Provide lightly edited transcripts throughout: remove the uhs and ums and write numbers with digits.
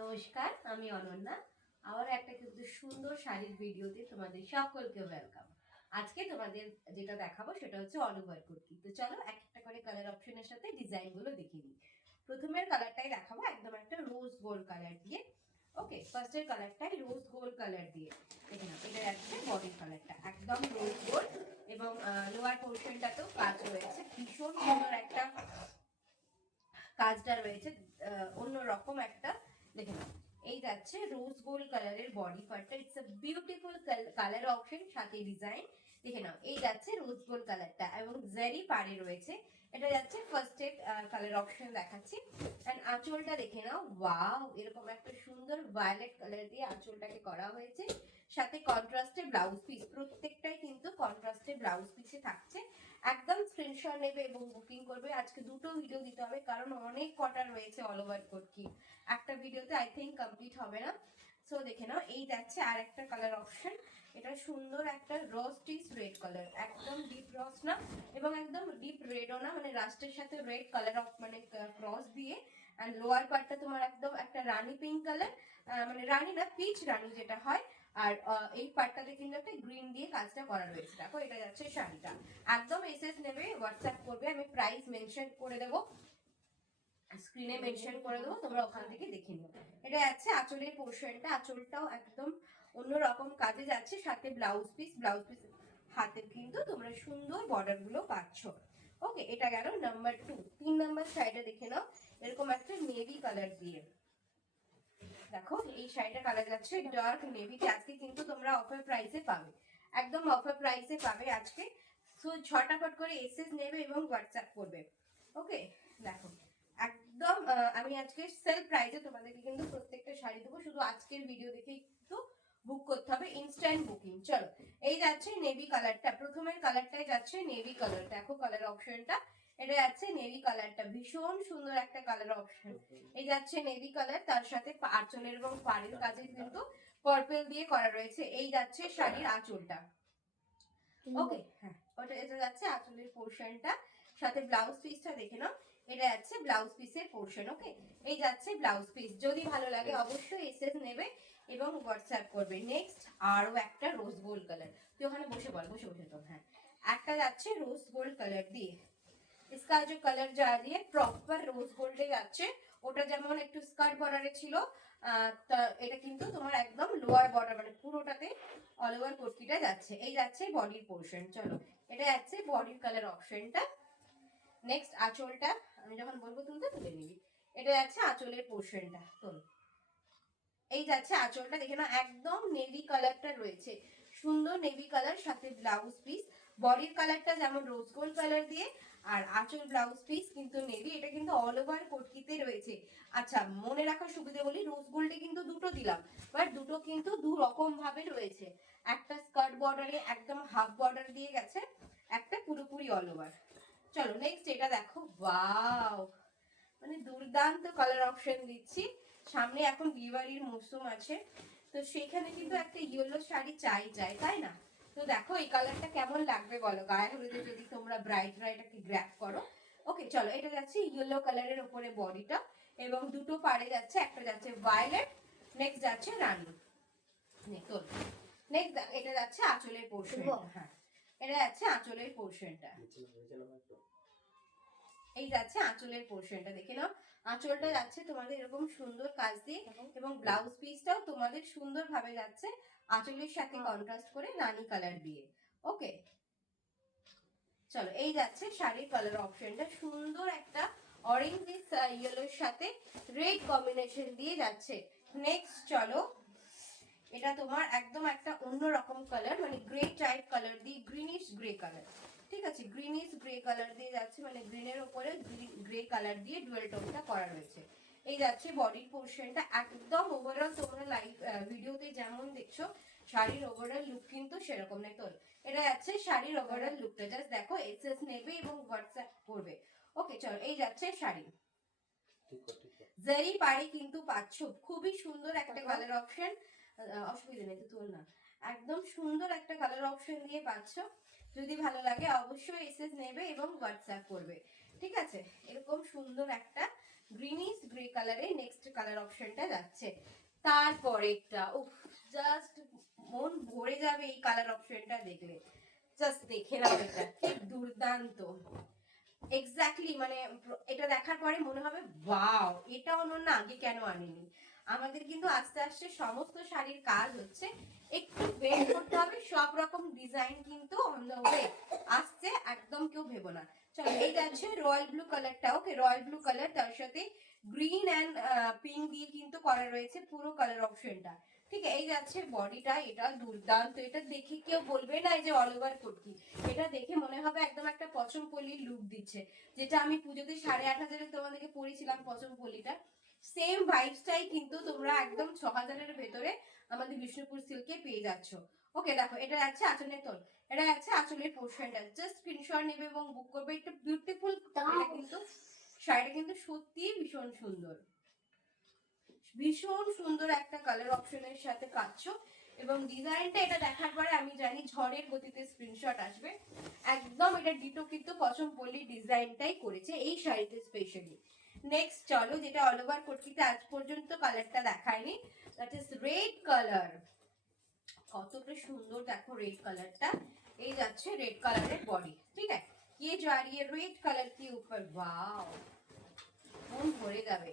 নমস্কার, আমি অনন্যা। আবার একটা কিন্তু সুন্দর শাড়ির ভিডিওতে তোমাদের সকলকে ওয়েলকাম। আজকে তোমাদের যেটা দেখাবো সেটা হচ্ছে অল ওভার কুর্তি। তো চলো এক একটা করে কালার অপশনের সাথে ডিজাইন গুলো দেখে নিই। প্রথমের কালারটাই দেখাবো একদম একটা রোজ গোল্ড কালার দিয়ে। ওকে, ফার্স্টের কালারটাই রোজ গোল্ড কালার দিয়ে। দেখে নাও, এটা যাচ্ছে বডির কালারটা একদম রোজ গোল্ড এবং লোয়ার পোর্শনটাতেও কাজ রয়েছে। ভীষণ সুন্দর একটা কাজটা রয়েছে, অন্যরকম একটা। দেখে নাও, এই যাচ্ছে রোজ গোল্ড কালারের বডি পার্টটা। It's a beautiful colour option, সাথে ডিজাইন। দেখে নাও, এই যাচ্ছে রোজ গোল্ড কালারটা এবং জেরি পাড়ে রয়েছে। এটা যাচ্ছে ফার্স্ট এড কালার অপশন দেখাচ্ছি। এন্ড আঁচলটা দেখে নাও, ওয়াও, এরকম একটা সুন্দর ভায়োলেট কালার দিয়ে আঁচলটাকে করা হয়েছে। সাথে কন্ট্রাস্টে ব্লাউজ পিস, প্রত্যেকটাই কিন্তু কন্ট্রাস্টে ব্লাউজ পিসে থাকছে। একদম স্ক্রিনশট নেবে এবং বুকিং করবে। আজকে দুটো ভিডিও দিতে হবে কারণ অনেক কটা রয়েছে অল ওভার কুর্তি, একটা ভিডিওতে আই থিঙ্ক কমপ্লিট হবে না। সো দেখে নাও, এই যাচ্ছে আর একটা কালার অপশন। এটা সুন্দর একটা রোস্টিস রেড কালার, একদম ডিপ রস না এবং একদম ডিপ রেডও না, মানে রাস্টের সাথে রেড কালার অফ মানে ক্রস দিয়ে। আর লোয়ার পার্টটা তোমার একদম একটা রানী পিঙ্ক কালার, মানে রানী না, পিচ রানী যেটা হয়। আর এই পার্টটাতে কিন্তু একটা গ্রিন দিয়ে কাজটা করা রয়েছে। দেখো, এটা যাচ্ছে শাড়িটা। একদম এসএস নেবে, হোয়াটসঅ্যাপ করবে, আমি প্রাইস মেনশন করে দেবো, স্ক্রিনে মেনশন করে দেবো, তোমরা ওখান থেকে দেখে নিও। এটা যাচ্ছে আঁচলের পোর্শনটা, আঁচলটাও একদম অন্যরকম কাজে যাচ্ছে। সাথে ব্লাউজ পিস, ব্লাউজ পিস হাতে কিন্তু তোমরা সুন্দর বর্ডার গুলো পাচ্ছ। ওকে, এটা গেল নাম্বার 2। 3 নাম্বার সাইডে দেখে নাও, এরকম একটা নেভি কালার দিয়ে। দেখো, এই শাড়িটা কালার যাচ্ছে ডার্ক নেভিতে। আজকে কিন্তু তোমরা অফার প্রাইসে পাবে, একদম অফার প্রাইসে পাবে আজকে। সো ঝটাফট করে এসএস নেবে এবং হোয়াটসঅ্যাপ করবে। ওকে, দেখো, একদম আমি আজকে সেল প্রাইসে তোমাদেরকে কিন্তু প্রত্যেকটা শাড়ি দেবো, শুধু আজকের ভিডিও দেখে একটু বুক করতে হবে, ইনস্ট্যান্ট বুকিং। চলো, এই যাচ্ছে নেভি কালারটা, প্রথমের কালারটাই যাচ্ছে নেভি কালার। দেখো কালার অপশনটা, এটা যাচ্ছে নেভি কালারটা, ভীষণ সুন্দর একটা কালার অপশন। এই যাচ্ছে নেভি কালার, তার সাথে আঁচলের এবং পাড়ের কাজে কিন্তু পার্পল দিয়ে করা রয়েছে। এই যাচ্ছে শাড়ির আঁচলটা। ওকে, হ্যাঁ, ওটা এটা যাচ্ছে আঁচলের পোর্শনটা। সাথে ব্লাউজ পিসটা দেখে নাও, এটা যাচ্ছে ব্লাউজ পিসের পোর্শন। ওকে, এই যাচ্ছে ব্লাউজ পিস। যদি ভালো লাগে অবশ্যই এসএস নেবে এবং হোয়াটসঅ্যাপ করবে। নেক্সট আরো একটা রোজ গোল্ড কালার। তুই ওখানে বসে বল, বসে বসে তো। হ্যাঁ, একটা যাচ্ছে রোজ গোল্ড কালার দিয়ে। इसका जो कलर जा रही है प्रॉपर रोज गोल्डে যাচ্ছে। ওটা যেমন একটু স্কার্ট বর্ডারে ছিল, এটা কিন্তু তোমার একদম লোয়ার বর্ডার, মানে পুরোটাতে অল ওভার কুর্তিটা যাচ্ছে। এই যাচ্ছে বডির পোর্শন। চলো, এটা যাচ্ছে বডির কালার অপশনটা। নেক্সট আঁচলটা, আমি যখন বলবো তুলতে তুলে নিবি। এটা যাচ্ছে আঁচলের পোর্শনটা, তোল। এই যাচ্ছে আঁচলটা, দেখে না, একদম নেভি কালারটা রয়েছে, সুন্দর নেভি কালার, সাথে ব্লাউজ পিস। বডির কালারটা যেমন রোজ গোল্ড কালার দিয়ে, আর আঁচল ব্লাউজ পিস কিন্তু নেভি। এটা কিন্তু অল ওভার কুর্তিতে রয়েছে। আচ্ছা, মনে রাখার সুবিধা বলি, রোজ গোল্ডে কিন্তু দুটো দিলাম, বাট দুটো কিন্তু দু রকম ভাবে রয়েছে। একটা স্কার্ট বর্ডারে একদম হাফ বর্ডার দিয়ে গেছে, একটা পুরোপুরি অল ওভার। চলো নেক্সট এটা দেখো, ওয়াও, মানে দুর্দান্ত কালার অপশন দিচ্ছি। সামনে এখন বিয়েবাড়ির মৌসুম আছে, তো সেখানে কিন্তু একটা ইয়েলো শাড়ি চাই, তাই না? তো দেখো এই কালারটা কেমন লাগবে বলো গায়ে হলুদে, যদি তোমরা ব্রাইডরা এটাকে গ্র্যাব করো। ওকে, চলো, এটা যাচ্ছে ইয়েলো কালারের উপরে বডিটা এবং দুটো পাড়ে যাচ্ছে, একটা যাচ্ছে ভায়োলেট, নেক্সট যাচ্ছে রানী। নেক্সট এটা যাচ্ছে আঁচলের পোর্শনটা। হ্যাঁ, এটা যাচ্ছে আঁচলের পোর্শনটা। এই যাচ্ছে আঁচলের পোর্শনটা, দেখে নাও, আঁচলটা যাচ্ছে তোমাদের এরকম সুন্দর কাজ দিয়ে এবং ব্লাউজ পিসটাও তোমাদের সুন্দর ভাবে যাচ্ছে আঁচলের সাথে কন্ট্রাস্ট করে রানী কালার দিয়ে। ওকে, চলো, এই যাচ্ছে শাড়ির কালার অপশনটা, সুন্দর একটা অরেঞ্জ ইয়েলোর সাথে রেড কম্বিনেশন দিয়ে যাচ্ছে। নেক্সট চলো, এটা তোমার একদম একটা অন্যরকম কালার, মানে গ্রে টাইপ কালার দিয়ে, গ্রিনিশ গ্রে কালার। ঠিক আছে, গ্রিনিশ গ্রে কালার দিয়ে যাচ্ছে, মানে গ্রিনের উপরে গ্রে কালার দিয়ে ডুয়েল টোনটা করা রয়েছে। এই যাচ্ছে বডির পোর্শনটা, একদম ওভারঅল তোমরা লাইভ ভিডিওতে যেমন দেখছো শাড়ির ওভারঅল লুক কিন্তু সেরকম নেই। তো এটা যাচ্ছে শাড়ির ওভারঅল লুকটা, জাস্ট দেখো, এসএস নেবে এবং হোয়াটসঅ্যাপ করবে। ওকে, চলো, এই যাচ্ছে শাড়ি। জারি পাড়ি কিন্তু পাচ্ছ, খুবই সুন্দর একটা কালার অপশন। অসুবিধা নেই, তো তোল না, একদম সুন্দর একটা কালার অপশন দিয়ে পাচ্ছ। যদি ভালো লাগে অবশ্যই এসএস নেবে এবং হোয়াটসঅ্যাপ করবে। ঠিক আছে, এরকম সুন্দর একটা গ্রিনিশ গ্রে কালারে নেক্সট কালার অপশনটা যাচ্ছে। তারপরেরটা উফ, জাস্ট মন ভরে যাবে এই কালার অপশনটা দেখলে। জাস্ট দেখে নাও, এটা কি দুর্দান্ত। এক্স্যাক্টলি মানে এটা দেখার পরে মনে হবে ওয়াও, এটা অনন্যা আগে কেন আনেনি। আমাদের কিন্তু আস্তে আস্তে সমস্ত শাড়ির কাজ হচ্ছে, একটু ওয়েট করতে হবে, সব রকম ডিজাইন কিন্তু অন দ্য ওয়ে আসছে, একদম কেউ ভেবো না। চলো এই যাচ্ছে রয়্যাল ব্লু কালারটা, ওকে রয়্যাল ব্লু কালার, তার সাথে গ্রিন অ্যান্ড পিঙ্ক দিয়ে কিন্তু করা রয়েছে পুরো কালার অপশনটা। ঠিক আছে, এই যাচ্ছে বডিটা, এটা দুর্দান্ত, এটা দেখে কেউ বলবে না যে অল ওভার কুর্তি, এটা দেখে মনে হবে একদম একটা পচনপল্লির লুক দিচ্ছে, যেটা আমি পুজোতে 8,500 তোমাদেরকে পরিয়েছিলাম পচনপল্লিটা, সেম ভাইবসটাই কিন্তু তোমরা একদম 6,000-এর ভেতরে আমাদের বিষ্ণুপুর সিল্কে পেয়ে যাচ্ছ। ওকে দেখো, এটা যাচ্ছে আঁচলের তোল, এটা যাচ্ছে আঁচলের পোর্শনটা, জাস্ট স্ক্রিনশট নেবে এবং বুক করবে। একটা বিউটিফুল, এটা কিন্তু শাড়িটা কিন্তু সত্যি ভীষণ সুন্দর, ভীষণ সুন্দর একটা কালার অপশনের সাথে পাচ্ছ। এবং ডিজাইনটা এটা দেখার পরে আমি জানি ঝড়ের গতিতে স্ক্রিনশট আসবে, একদম এটা ডিটো কিন্তু পছন্দপল্লী ডিজাইনটাই করেছে এই শাড়িতে স্পেশালি। নেক্সট চলো, যেটা অল ওভার কুর্তিতে আজ পর্যন্ত কালারটা দেখায়নি, দ্যাট ইজ রেড কালার। কতটা সুন্দর দেখো রেড কালারটা, এই যাচ্ছে রেড কালারের বডি। ঠিক আছে, ये जा रही है रेड कलर के ऊपर, वाओ মন ভরে যাবে।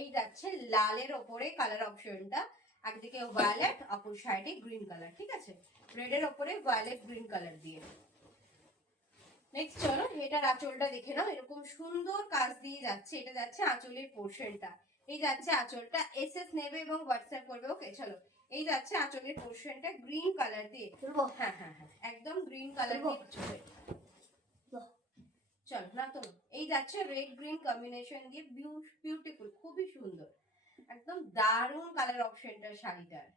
এই যাচ্ছে লালের ওপরে কালার অপশনটা, একদিকে ভায়োলেট, অপর সাইডে গ্রিন কালার। ঠিক আছে, রেডের ওপরে ভায়োলেট গ্রিন কালার দিয়ে। নেক্সট চলো এটার আঁচলটা দেখে নাও, এরকম সুন্দর কাজ দিয়ে যাচ্ছে, এটা যাচ্ছে আঁচলের পোর্শনটা, এই যাচ্ছে আঁচলটা, এসএস নেবে এবং হোয়াটসঅ্যাপ করবে। ওকে চলো, এই যাচ্ছে আঁচলের পোর্শনটা গ্রিন কালার দিয়ে, হ্যাঁ হ্যাঁ হ্যাঁ একদম গ্রিন কালার দিয়ে। চল না তো, এই যাচ্ছে রেড গ্রিন কম্বিনেশন দিয়ে, বিউটিফুল, খুবই সুন্দর, একদম দারুণ কালার অপশনটা শাড়িটার।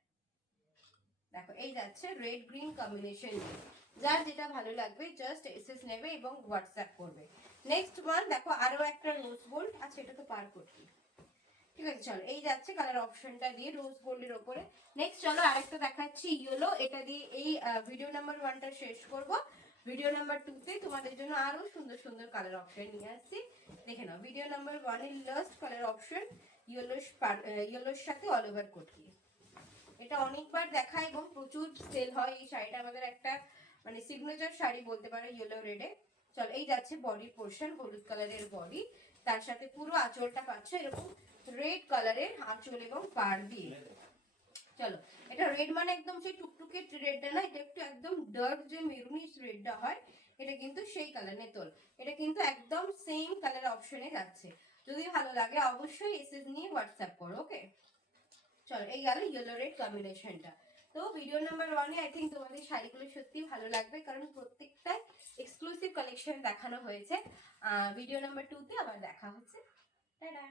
দেখো এই যাচ্ছে রেড গ্রিন কম্বিনেশন দিয়ে, যার যেটা ভালো লাগবে জাস্ট এসএস নেবে এবং হোয়াটসঅ্যাপ করবে। নেক্সট ওয়ান দেখো, আরো একটা রোজ গোল্ড, আচ্ছা এটা তো পার করছি। ঠিক আছে চলো, এই যাচ্ছে কালার অপশনটা দিয়ে রোজ গোল্ডের ওপরে। নেক্সট চলো আরেকটা দেখাচ্ছি ইয়েলো, এটা দিয়ে এই ভিডিও নাম্বার 1টা শেষ করব। ভিডিও নাম্বার 2তে তোমাদের জন্য আরো সুন্দর সুন্দর কালার অপশন নিয়ে আসছি, দেখে নাও। ভিডিও নাম্বার 1 এর লাস্ট কালার অপশন ইয়েলোর সাথে অল ওভার কুর্তি, এটা অনেকবার দেখা এবং প্রচুর সেল হয় এই শাড়িটা, আমাদের একটা মানে সিগনেচার শাড়ি বলতে পারো ইয়েলো রেডে। চল এই যাচ্ছে বডি পোর্শন, হলুদ কালারের বডি, তার সাথে পুরো আঁচলটা পাচ্ছ এরকম রেড কালারের আঁচল এবং পাড় দিয়ে। চলো, এটা রেড মানে একদম সেই টুকটুকে রেডটা না, এটা একটু একদম ডার্ক যে মেরুনিশ রেডটা হয়, এটা কিন্তু সেই কালারে তোল, এটা কিন্তু একদম সেম কালার অপশনে যাচ্ছে। যদি ভালো লাগে অবশ্যই এসএস নিয়ে হোয়াটসঅ্যাপ করো। ওকে চলো, এই গেল ইয়েলো রেড কম্বিনেশনটা। তো ভিডিও নাম্বার 1-এ আই থিঙ্ক তোমাদের শাড়িগুলো সত্যি ভালো লাগবে, কারণ প্রত্যেকটা এক্সক্লুসিভ কালেকশন দেখানো হয়েছে। ভিডিও নাম্বার 2-তে আবার দেখা হচ্ছে, টাটা।